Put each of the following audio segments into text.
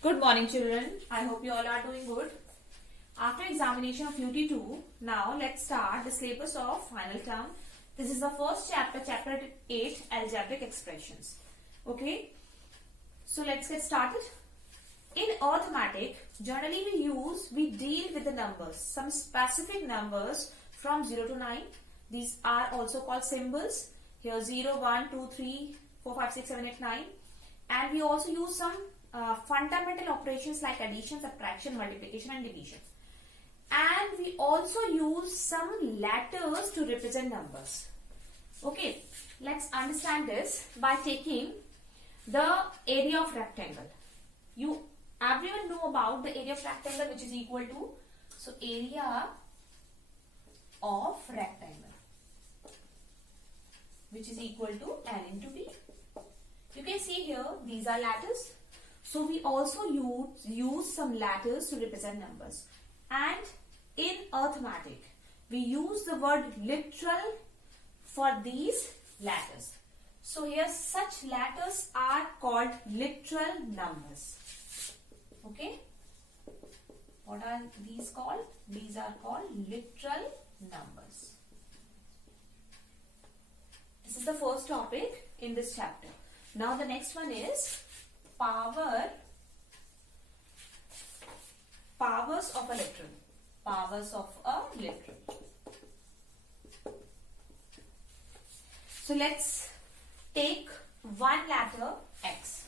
Good morning, children. I hope you all are doing good. After examination of UT2, now let's start the syllabus of final term. This is the first chapter, chapter 8, algebraic expressions. Okay, so let's get started. In arithmetic, generally we deal with the numbers, some specific numbers from 0 to 9. These are also called symbols. Here 0, 1, 2, 3, 4, 5, 6, 7, 8, 9. And we also use some fundamental operations like addition, subtraction, multiplication and division. And we also use some letters to represent numbers. Okay, let's understand this by taking the area of rectangle. Everyone know about the area of rectangle, which is equal to, so area of rectangle, which is equal to N into V. You can see here, these are letters. So we also use some letters to represent numbers. And in arithmetic, we use the word literal for these letters. So here such letters are called literal numbers. Okay. What are these called? These are called literal numbers. This is the first topic in this chapter. Now the next one is powers of a literal. Powers of a literal. So let's take one letter x.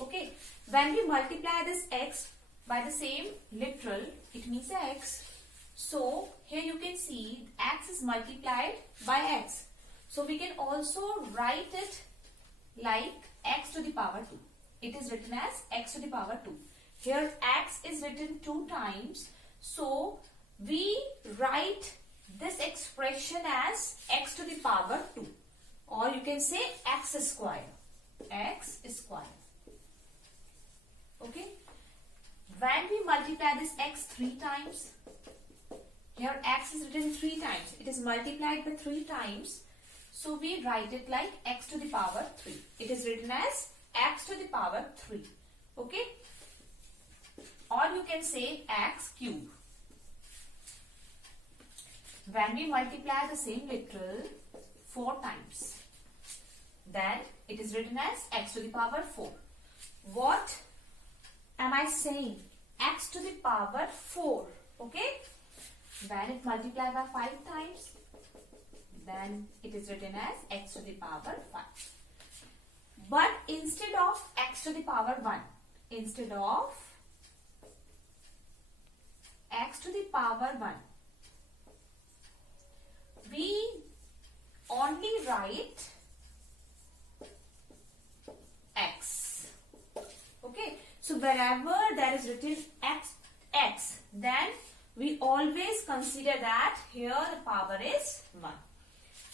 Okay. When we multiply this x by the same literal, it means x. So here you can see x is multiplied by x. So we can also write it like x to the power 2. It is written as x to the power 2. Here x is written 2 times. So we write this expression as x to the power 2. Or you can say x square. X square. Okay. When we multiply this x 3 times, here x is written 3 times. It is multiplied by 3 times. So we write it like x to the power 3. It is written as x to the power 3. Okay. Or you can say x cube. When we multiply the same literal 4 times, then it is written as x to the power 4. What am I saying? X to the power 4. Okay. When it multiplied by 5 times, then it is written as x to the power 5. But instead of x to the power 1, instead of x to the power 1, we only write x. Okay. So wherever there is written x, then we always consider that here the power is 1.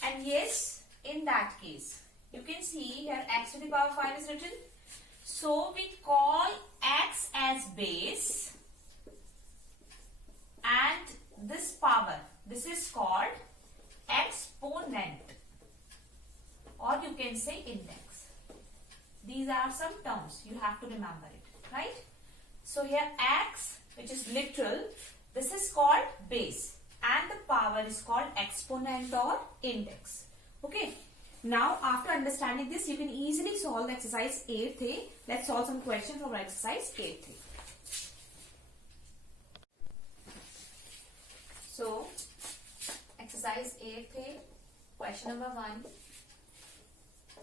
And yes, in that case, you can see here x to the power 5 is written. So we call x as base and this power, this is called exponent, or you can say index. These are some terms, you have to remember it, right? So here x, which is literal, this is called base. And the power is called exponent or index. Okay. Now, after understanding this, you can easily solve exercise 8a. Let's solve some questions from exercise 8a. So, exercise 8a, question number 1.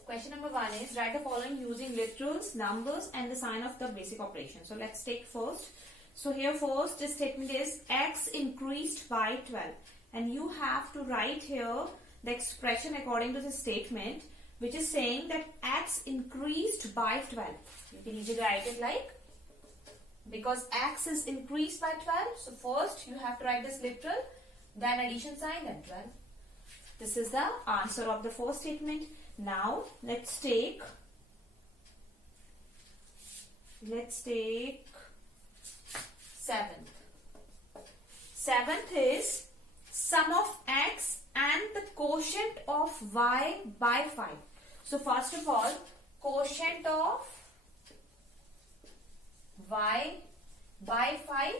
Question number 1 is write the following using literals, numbers and the sign of the basic operation. So, let's take first. So here first the statement is x increased by 12, and you have to write here the expression according to the statement, which is saying that x increased by 12. You can easily write it like, because x is increased by 12, so first you have to write this literal, then addition sign, then 12. This is the answer of the first statement. Now let's take seventh. Seventh is sum of x and the quotient of y by 5. So first of all, quotient of y by 5,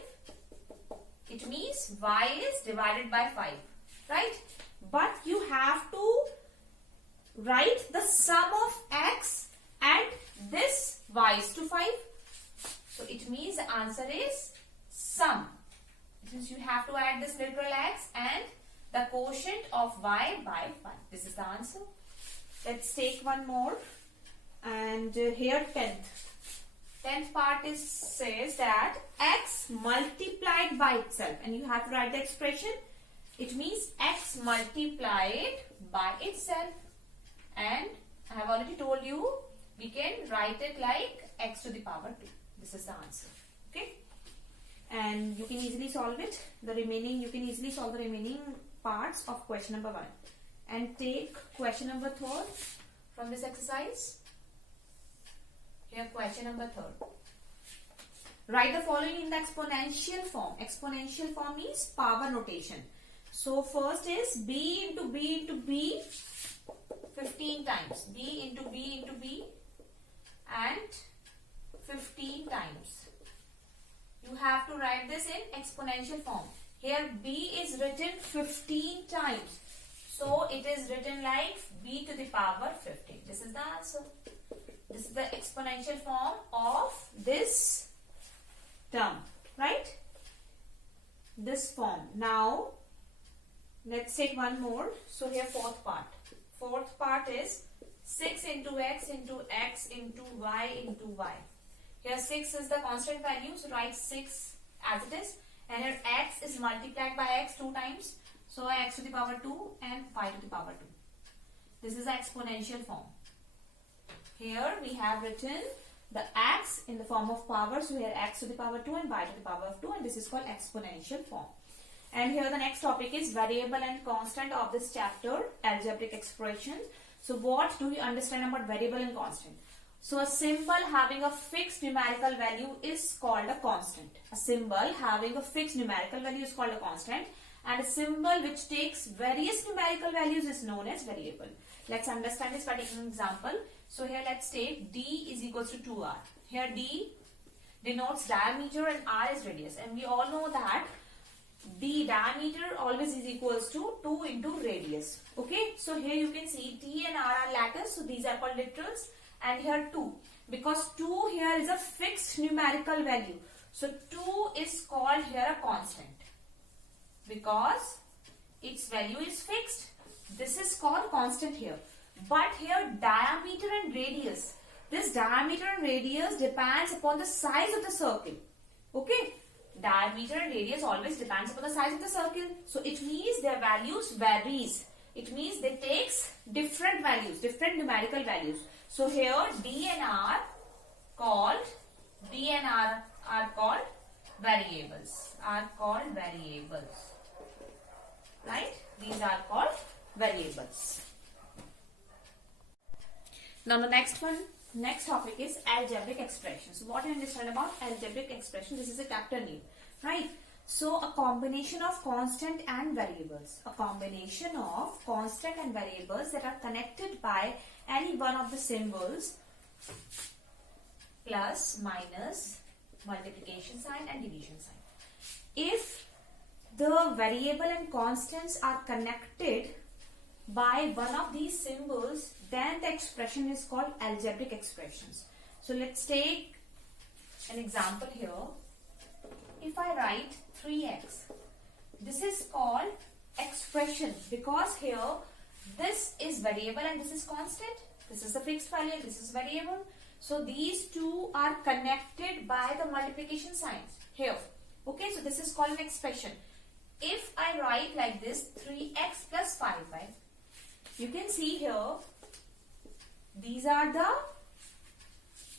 it means y is divided by 5, right? But you have to write the sum of x and this y is to 5. So it means the answer is sum. Since you have to add this literal x and the quotient of y by 5. This is the answer. Let's take one more. And here 10th. 10th part says that x multiplied by itself. And you have to write the expression. It means x multiplied by itself. And I have already told you, we can write it like x to the power 2. This is the answer. Okay. And you can easily solve it. You can easily solve the remaining parts of question number 1. And take question number 3 from this exercise. Here question number 3. Write the following in the exponential form. Exponential form means power notation. So first is b into b into b 15 times. b into b into b and 15 times. You have to write this in exponential form. Here b is written 15 times. So it is written like b to the power 15. This is the answer. This is the exponential form of this term, right? This form. Now, let's take one more. So here fourth part. Fourth part is 6 into x into y into y. Here 6 is the constant value. So write 6 as it is. And here x is multiplied by x 2 times. So x to the power 2 and 5 to the power 2. This is the exponential form. Here we have written the x in the form of power. So here x to the power 2 and y to the power of 2, and this is called exponential form. And here the next topic is variable and constant of this chapter, algebraic expressions. So what do we understand about variable and constant? So a symbol having a fixed numerical value is called a constant. A symbol having a fixed numerical value is called a constant. And a symbol which takes various numerical values is known as variable. Let's understand this by taking an example. So here let's take d is equals to 2r. Here d denotes diameter and r is radius. And we all know that d diameter always is equals to 2 into radius. Okay. So here you can see d and r are letters. So these are called literals. And here 2. Because 2 here is a fixed numerical value. So 2 is called here a constant. Because its value is fixed. This is called constant here. But here diameter and radius. This diameter and radius depends upon the size of the circle. Okay. Diameter and radius always depends upon the size of the circle. So it means their values varies. It means they takes different values, different numerical values. So here d and r are called variables. Right? These are called variables. Now the next topic is algebraic expressions. So what do you understand about algebraic expression? This is a chapter name, right? So a combination of constant and variables. A combination of constant and variables that are connected by any one of the symbols, plus, minus, multiplication sign and division sign. If the variable and constants are connected by one of these symbols, then the expression is called algebraic expressions. So let's take an example here. If I write 3x, this is called expression because here this is variable and this is constant. This is a fixed value and this is variable. So these two are connected by the multiplication signs here. Okay, so this is called an expression. If I write like this 3x plus 5y, you can see here these are the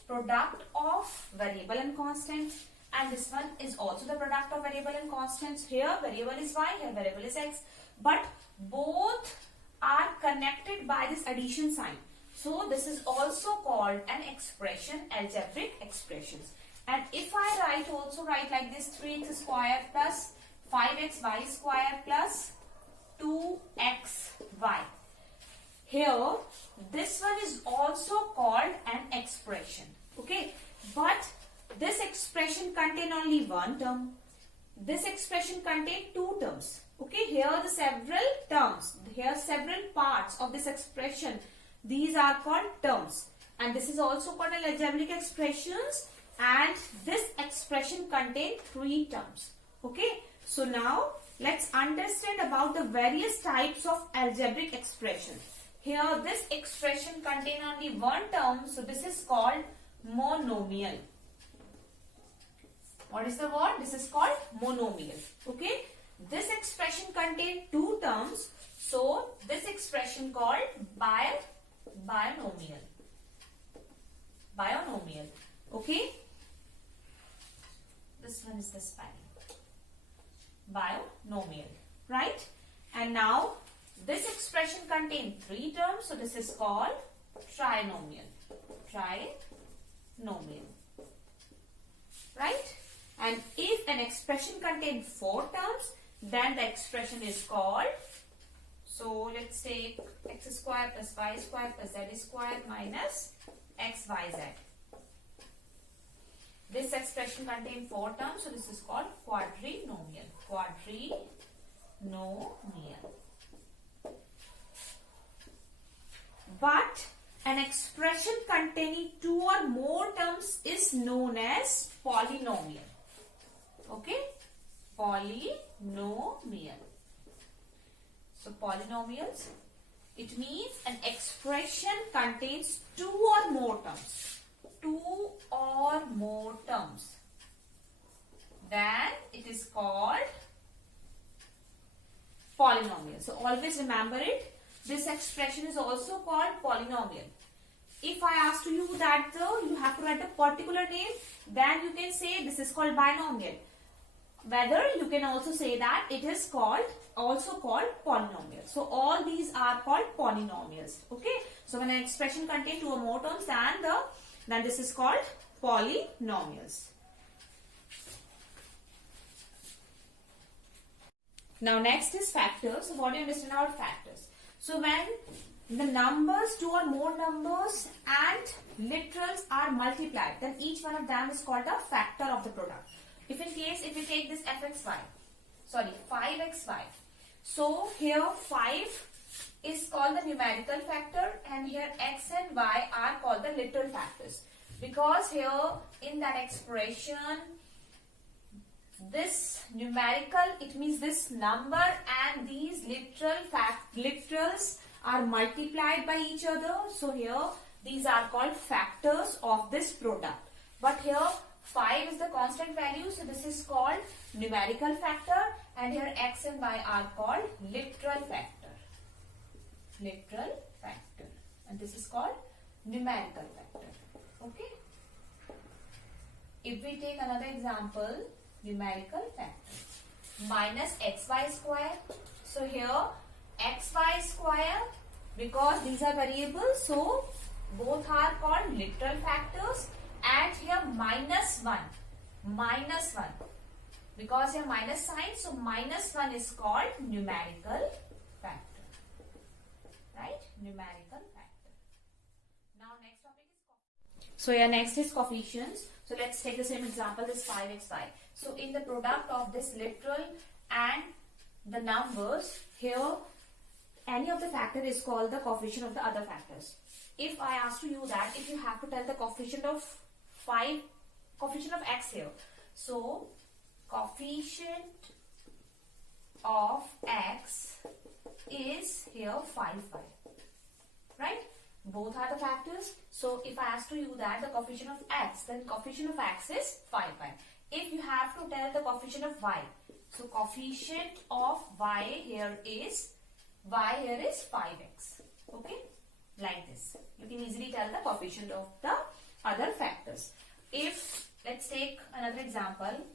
product of variable and constant, and this one is also the product of variable and constants. Here variable is y, here variable is x, but both are connected by this addition sign. So this is also called an expression, algebraic expressions. And if I also write like this 3x square plus 5xy square plus 2xy. Here, this one is also called an expression. Okay, but this expression expression contain only one term. This expression contain two terms. Okay, here are the several terms. Here are several parts of this expression. These are called terms. And this is also called an algebraic expressions. And this expression contain three terms. Okay, so now let's understand about the various types of algebraic expression. Here this expression contain only one term, so this is called monomial. What is the word? This is called monomial. Okay, this expression contain two terms, so this expression called binomial. Binomial. Okay, this one is the spelling. Binomial, right? And now this expression contains three terms, so this is called trinomial. Trinomial, right? And if an expression contains four terms, then the expression is called, so let's take x square plus y square plus z square minus xyz. This expression contains four terms, so this is called quadrinomial. Quadrinomial. But an expression containing two or more terms is known as polynomial. Okay? Polynomial. So polynomials, it means an expression contains two or more terms. Two or more terms. Then it is called polynomial. So always remember it. This expression is also called polynomial. If I ask to you that you have to write a particular name, then you can say this is called binomial. Whether you can also say that it is also called polynomial. So all these are called polynomials. Okay. So when an expression contains two or more terms, then this is called polynomials. Now next is factors. So what do you understand about factors? So when the numbers, two or more numbers and literals are multiplied, then each one of them is called a factor of the product. If in case, if we take this fxy, sorry 5xy. So here 5 is called the numerical factor and here x and y are called the literal factors. Because here in that expression, this numerical, it means this number and these literals are multiplied by each other. So here these are called factors of this product. But here 5 is the constant value, so this is called numerical factor, and here x and y are called literal factor. Literal factor, and this is called numerical factor. Okay. If we take another example, numerical factor minus xy square. So here xy square, because these are variables, so both are called literal factors. And here minus 1, because here minus sign, so minus 1 is called numerical factor, right? Numerical factor. Now next topic is coefficients. So here next is coefficients. So let's take the same example, this 5xy. So in the product of this literal and the numbers, here any of the factor is called the coefficient of the other factors. If I ask to you that, if you have to tell the coefficient of x here, so coefficient of x is here 5, right? Both are the factors. So if I ask to you that the coefficient of x, then coefficient of x is 5. If you have to tell the coefficient of y, so coefficient of y here is 5x. Okay, like this. You can easily tell the coefficient of the other factors. If let's take another example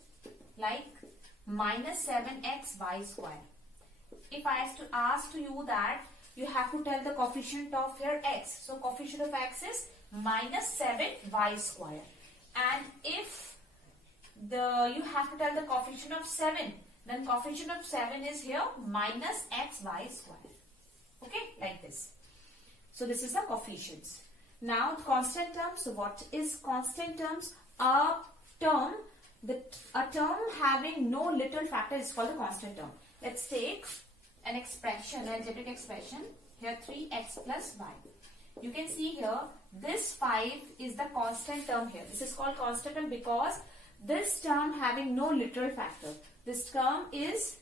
like minus 7xy square. If I ask to you that you have to tell the coefficient of here x, so coefficient of x is minus 7y square. And if you have to tell the coefficient of 7, then coefficient of 7 is here minus xy square. Okay, like this. So this is the coefficients. Now constant terms. So what is constant terms? A term a term having no literal factor is called a constant term. Let's take an expression, an algebraic expression. Here 3x plus y. You can see here this 5 is the constant term here. This is called constant term because this term having no literal factor. This term is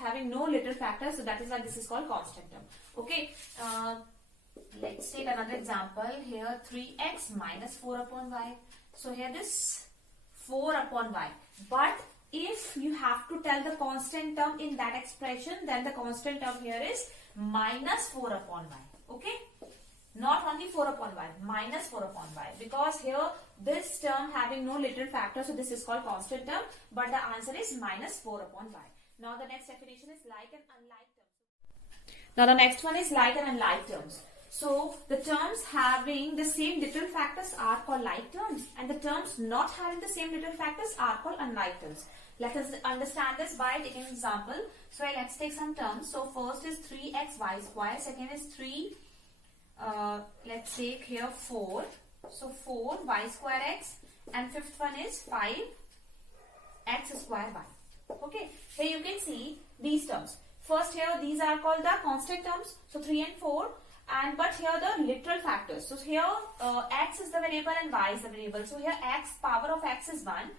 having no literal factor, so that is why this is called constant term. Okay. Let's take another example. Here 3x minus 4 upon y. So here this 4 upon y. But if you have to tell the constant term in that expression, then the constant term here is minus 4 upon y. Okay. Not only 4 upon y, minus 4 upon y. Because here this term having no literal factor, so this is called constant term. But the answer is minus 4 upon y. Now the next definition is like and unlike terms. Now the next one is like and unlike terms. So the terms having the same literal factors are called like terms, and the terms not having the same literal factors are called unlike terms. Let us understand this by taking an example. So let's take some terms. So first is 3xy square, second is 3, let's take here 4. So 4 y square x, and fifth one is 5 x square y. Okay, here you can see these terms. First here these are called the constant terms, so 3 and 4. But here the literal factors. So here x is the variable and y is the variable. So here power of x is 1,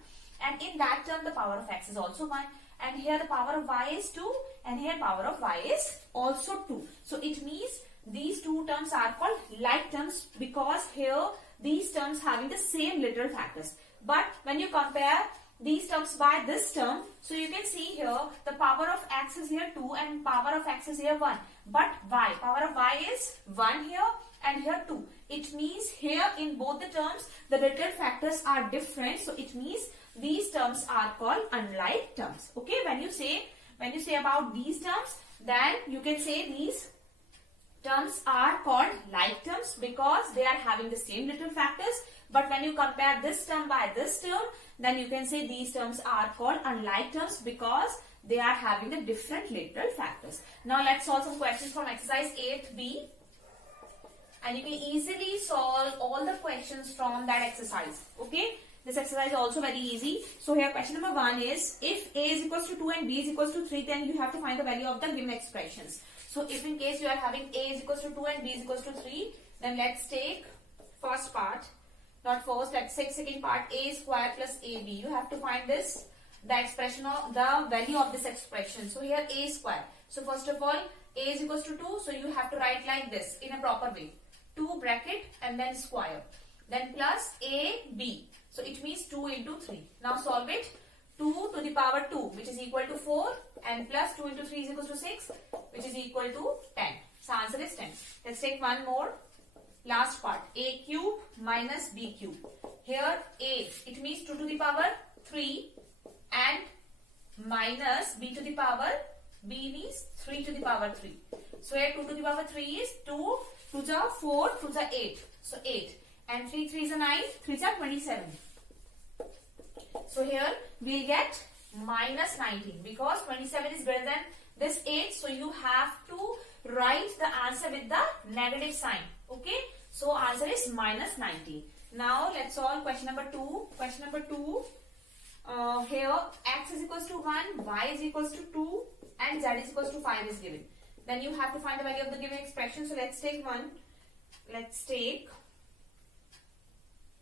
and in that term the power of x is also 1, and here the power of y is 2, and here power of y is also 2. So it means these two terms are called like terms because here these terms having the same literal factors. But when you compare these terms by this term, so you can see here the power of x is here 2 and power of x is here 1. But y, power of y is 1 here and here 2. It means here in both the terms the literal factors are different. So it means these terms are called unlike terms. Okay, when you say about these terms, then you can say these terms are called like terms because they are having the same literal factors. But when you compare this term by this term, then you can say these terms are called unlike terms because they are having the different literal factors. Now let's solve some questions from exercise 8b. And you can easily solve all the questions from that exercise. Okay. This exercise is also very easy. So here question number 1 is, if a is equals to 2 and b is equals to 3, then you have to find the value of the given expressions. So if in case you are having a is equals to 2 and b is equals to 3, then let's take first part. Not first, let's take second part, a square plus ab. You have to find this, the expression of the value of this expression. So here a square. So first of all, a is equals to 2. So you have to write like this in a proper way. 2 bracket and then square. Then plus ab. So it means 2 into 3. Now solve it. 2 to the power 2, which is equal to 4, and plus 2 into 3 is equal to 6, which is equal to 10. So answer is 10. Let's take one more. Last part, a cube minus b cube. Here a, it means 2 to the power 3 and minus b to the power, b means 3 to the power 3. So here 2 to the power 3 is 2 to the 4 to the 8. So 8. And 3 3 is a 9, 3 is a 27. So here we'll get minus 19 because 27 is greater than this 8. So you have to write the answer with the negative sign. Okay. So answer is minus 19. Now let's solve question number 2. Question number 2. Here x is equals to 1, y is equals to 2 and z is equals to 5 is given. Then you have to find the value of the given expression. So let's take one. Let's take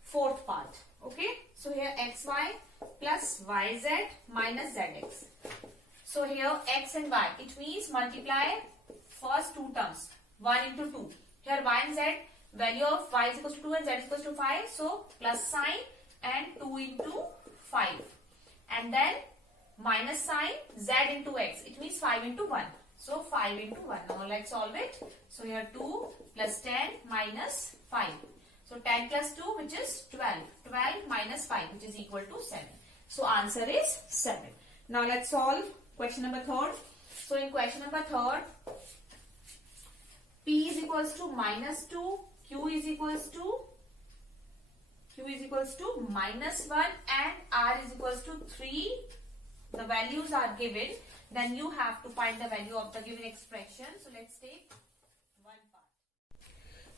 fourth part. Okay. So here xy plus yz minus zx. So here x and y, it means multiply first two terms, 1 into 2. Here y and z, value of y is equals to 2 and z is equals to 5. So plus sign and 2 into 5. And then minus sign z into x, it means 5 into 1. So 5 into 1. Now let's solve it. So here 2 plus 10 minus 5. So 10 plus 2, which is 12. 12 minus 5, which is equal to 7. So answer is 7. Now let's solve question number 3. So in question number 3, P is equals to minus 2, Q is equals to minus 1 and R is equals to 3. The values are given. Then you have to find the value of the given expression. So let's take one part.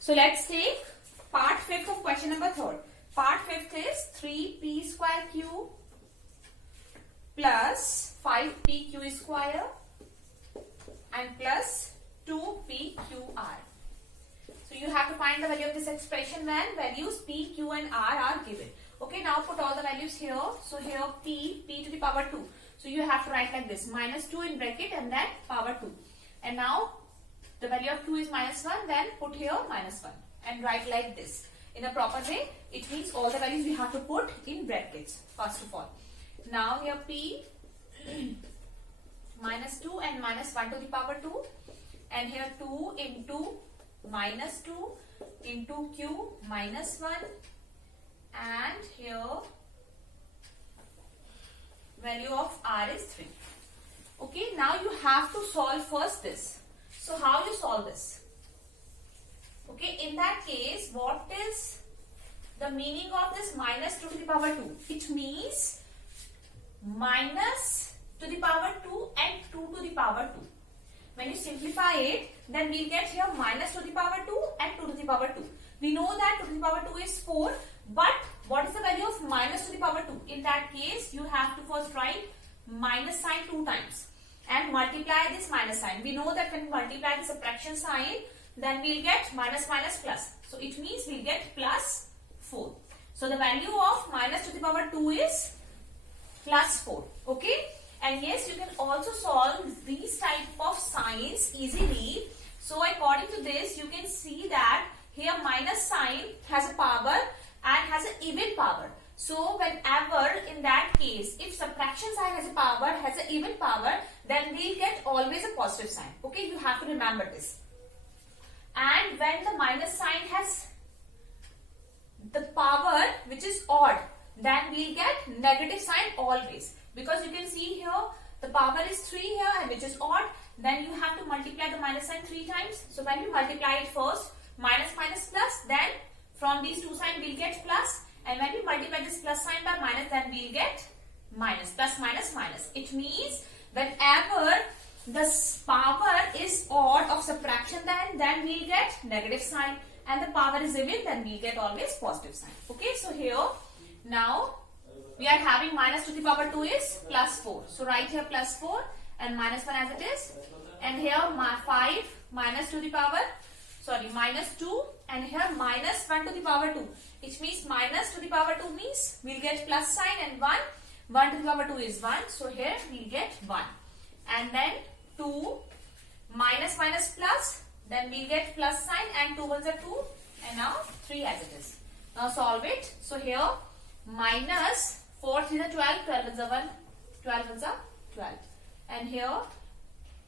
So let's take part 5th of question number 3. Part 5th is 3p square q plus 5pq square and plus 2pqr. So you have to find the value of this expression when values p, q and r are given. Okay, now put all the values here. So here p to the power 2. So you have to write like this, minus 2 in bracket and then power 2. And now the value of 2 is minus 1, then put here minus 1 and write like this. In a proper way, it means all the values we have to put in brackets first of all. Now here p minus 2 and minus 1 to the power 2, and here 2 into minus 2 into q minus 1, and here value of r is 3. Okay, now you have to solve first this. So how you solve this? Okay, in that case, what is the meaning of this minus 2 to the power 2? It means minus to the power 2 and 2 to the power 2. When you simplify it, then we'll get here minus to the power 2 and 2 to the power 2. We know that 2 to the power 2 is 4, but what is the value of minus to the power 2? In that case, you have to first write minus sign 2 times and multiply this minus sign. We know that when we multiply the subtraction sign, then we'll get minus minus plus. So it means we'll get plus 4. So the value of minus to the power 2 is plus 4. Okay? And yes, you can also solve these type of signs easily. So according to this, you can see that here minus sign has a power and has an even power. So whenever in that case, if subtraction sign has a power, has an even power, then we'll get always a positive sign. Okay, you have to remember this. And when the minus sign has the power which is odd, then we'll get negative sign always. Because you can see here the power is 3 here and which is odd, then you have to multiply the minus sign 3 times. So when you multiply it first, minus minus plus, then from these two signs we'll get plus, and when you multiply this plus sign by minus, then we'll get minus, plus minus minus. It means whenever the power is odd of subtraction, then we'll get negative sign, and the power is even, then we'll get always positive sign. Okay, so here now we are having minus to the power 2 is plus 4. So write here plus 4 and minus 1 as it is. And here 5 minus to the power, minus 2, and here minus 1 to the power 2. Which means minus to the power 2 means we'll get plus sign, and 1 to the power 2 is 1. So here we'll get 1. And then 2 minus minus plus, then we'll get plus sign, and 2 ones are 2, and now 3 as it is. Now solve it. So here minus 4 3 is 12, 12 is 1, 12 is 12. And here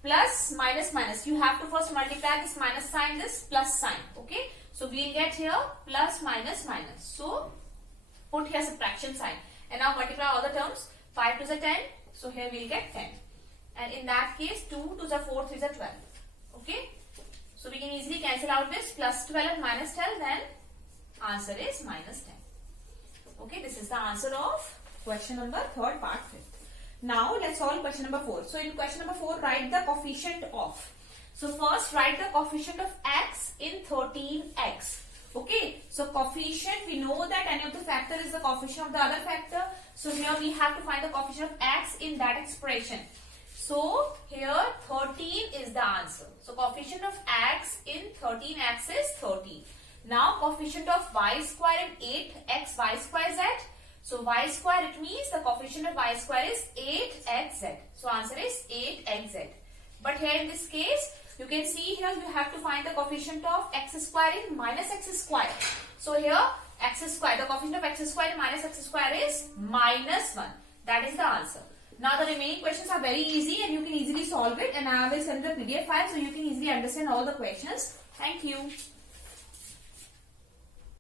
plus minus minus. You have to first multiply this minus sign, this plus sign. Okay. So we'll get here plus minus minus. So put here subtraction sign. And now multiply all the terms. 5 2 is 10. So here we'll get 10. And in that case 2 2 is 4, 3 is 12. Okay. So we can easily cancel out this plus 12 and minus 12. Then answer is minus 10. Okay. This is the answer of question number 3rd part 5th. Now let's solve question number 4. So in question number 4, write the coefficient of. So first write the coefficient of x in 13x. Okay. So coefficient, we know that any of the factor is the coefficient of the other factor. So here we have to find the coefficient of x in that expression. So here 13 is the answer. So coefficient of x in 13x is 13. Now coefficient of y square and 8x y square z. So y square, it means the coefficient of y square is 8xz. So answer is 8xz. But here in this case, you can see here you have to find the coefficient of x square in minus x square. So here x square, the coefficient of x square in minus x square is minus 1. That is the answer. Now the remaining questions are very easy and you can easily solve it, and I will send the PDF file so you can easily understand all the questions. Thank you.